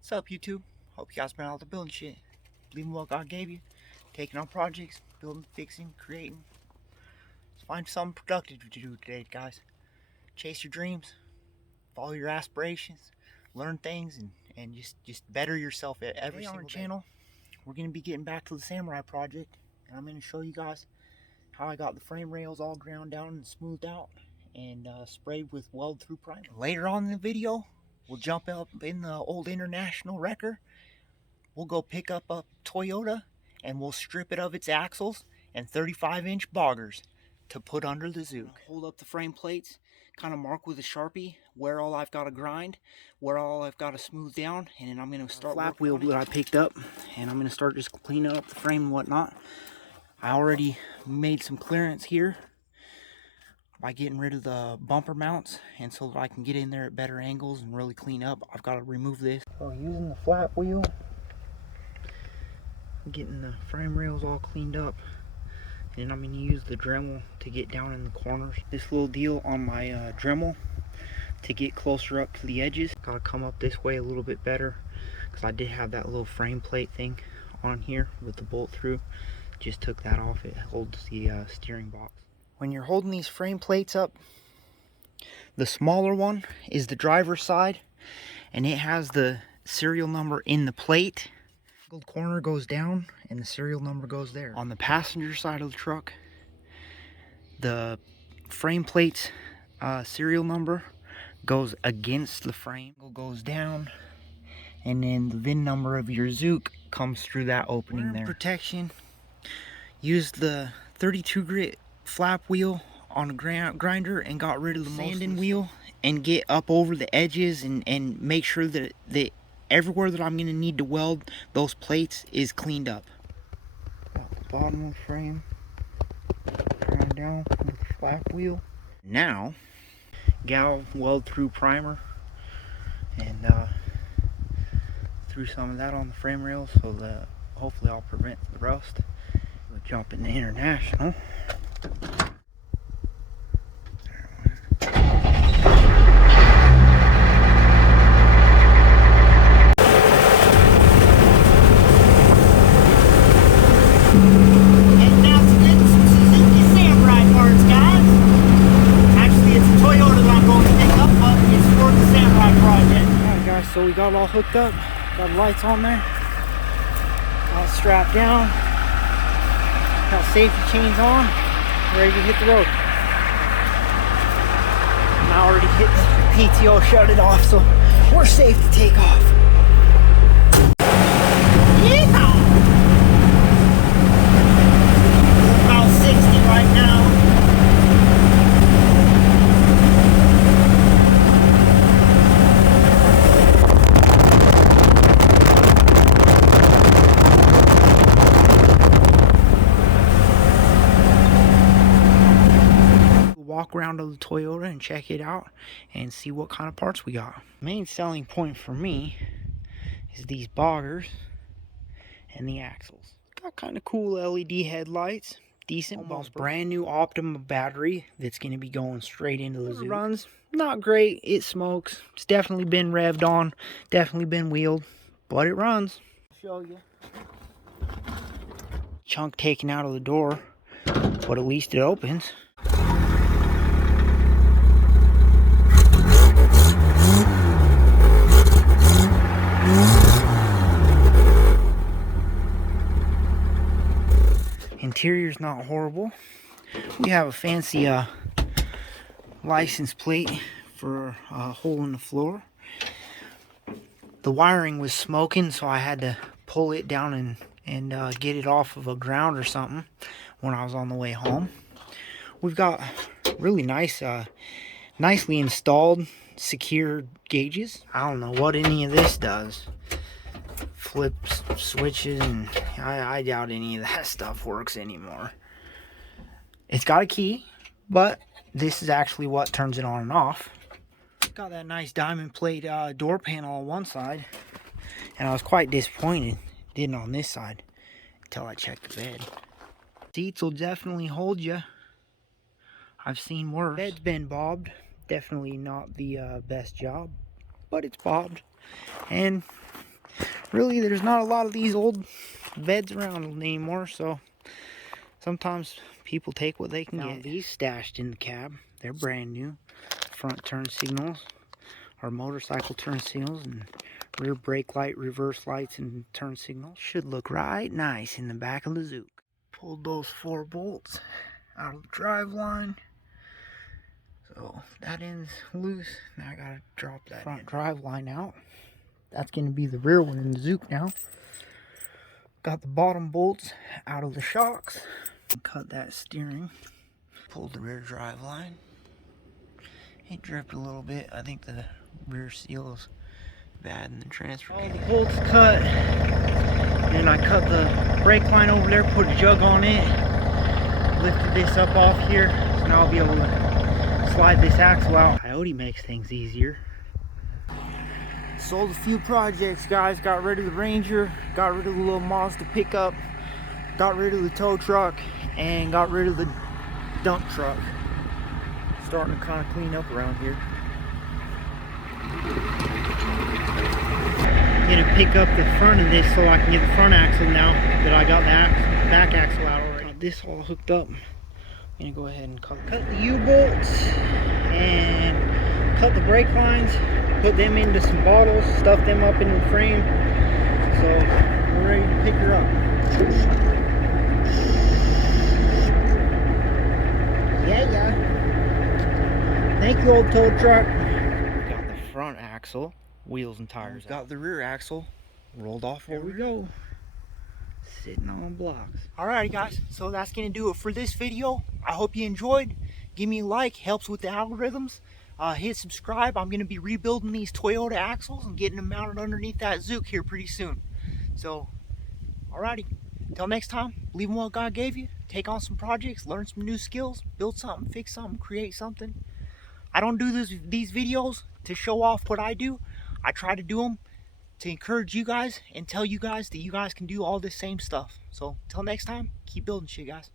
What's up, YouTube? Hope you guys been out there building shit. Believing what God gave you. Taking on projects, building, fixing, creating. Let's find something productive to do today, guys. Chase your dreams, follow your aspirations, learn things, and just better yourself at every single channel. We're going to be getting back to the Samurai project, and I'm going to show you guys how I got the frame rails all ground down and smoothed out and sprayed with weld-through primer. Later on in the video, we'll jump up in the old International wrecker. We'll go pick up a Toyota and we'll strip it of its axles and 35-inch boggers to put under the Suzuki. Hold up the frame plates, kind of mark with a Sharpie where all I've got to grind, where all I've got to smooth down, and then I'm going to start flap wheel that I picked up, and I'm going to start just cleaning up the frame and whatnot. I already made some clearance here by getting rid of the bumper mounts, and so that I can get in there at better angles and really clean up, I've got to remove this. So using the flap wheel, getting the frame rails all cleaned up, and I'm going to use the Dremel to get down in the corners. This little deal on my Dremel to get closer up to the edges. Got to come up this way a little bit better because I did have that little frame plate thing on here with the bolt through. Just took that off. It holds the steering box. When you're holding these frame plates up, the smaller one is the driver's side, and it has the serial number in the plate. The corner goes down and the serial number goes there. On the passenger side of the truck, the frame plate's serial number goes against the frame, goes down, and then the VIN number of your Suzuki comes through that opening there. Protection, used the 32 grit flap wheel on a grinder and got rid of the sanding wheel and get up over the edges and make sure that everywhere that I'm going to need to weld those plates is cleaned up. Got the bottom of the frame, grind down with the flap wheel. Now, gal weld through primer and threw some of that on the frame rails so that hopefully I'll prevent the rust. We'll jump into International. So we got it all hooked up, got the lights on there, all strapped down, got safety chains on, ready to hit the road. I already hit the PTO, shut it off, so we're safe to take off. Yeehaw! About 60 right now. Walk around to the Toyota and check it out and see what kind of parts we got. Main selling point for me is these boggers and the axles. Got kind of cool LED headlights, decent bumper, brand new Optima battery that's going to be going straight into the Suzuki. Runs not great, it smokes. It's definitely been revved on, definitely been wheeled, but it runs. I'll show you. Chunk taken out of the door, but at least it opens. Interior's not horrible. We have a fancy license plate for a hole in the floor. The wiring was smoking, so I had to pull it down and get it off of a ground or something when I was on the way home. We've got really nice, nicely installed secure gauges. I don't know what any of this does. Flips, switches, and I doubt any of that stuff works anymore. It's got a key, but this is actually what turns it on and off. Got that nice diamond plate door panel on one side, and I was quite disappointed it didn't on this side until I checked the bed. Seats will definitely hold you. I've seen worse. Bed's been bobbed. Definitely not the best job, but it's bobbed. And really, there's not a lot of these old beds around anymore, so sometimes people take what they can get. These stashed in the cab. They're brand new. Front turn signals, or motorcycle turn signals, and rear brake light, reverse lights, and turn signals. Should look right nice in the back of the Zook. Pulled those 4 bolts out of the drive line. So that end's loose. Now I gotta drop that front drive line out. That's gonna be the rear one in the Zook now. Got the bottom bolts out of the shocks. Cut that steering. Pulled the rear drive line. It dripped a little bit. I think the rear seal is bad in the transfer. All the bolts cut. And I cut the brake line over there, put a jug on it. Lifted this up off here. So now I'll be able to slide this axle out. Coyote makes things easier. Sold a few projects, guys. Got rid of the Ranger, got rid of the little Mazda pickup, got rid of the tow truck, and got rid of the dump truck. Starting to kind of clean up around here. Gonna pick up the front of this so I can get the front axle now that I got the back axle out already. Got this all hooked up. I'm gonna go ahead and cut the U-bolts and cut the brake lines, put them into some bottles, stuff them up in the frame. So we're ready to pick her up. Yeah. Thank you, old tow truck. Got the front axle, wheels and tires. Got the rear axle rolled off. Here we go. Sitting on blocks. Alrighty, guys. So that's gonna do it for this video. I hope you enjoyed. Give me a like, helps with the algorithms. Hit subscribe. I'm gonna be rebuilding these Toyota axles and getting them mounted underneath that Zook here pretty soon. So, alrighty. Until next time, believe in what God gave you. Take on some projects, learn some new skills, build something, fix something, create something. I don't do these videos to show off what I do. I try to do them to encourage you guys and tell you guys that you guys can do all this same stuff. So, till next time, keep building shit, guys.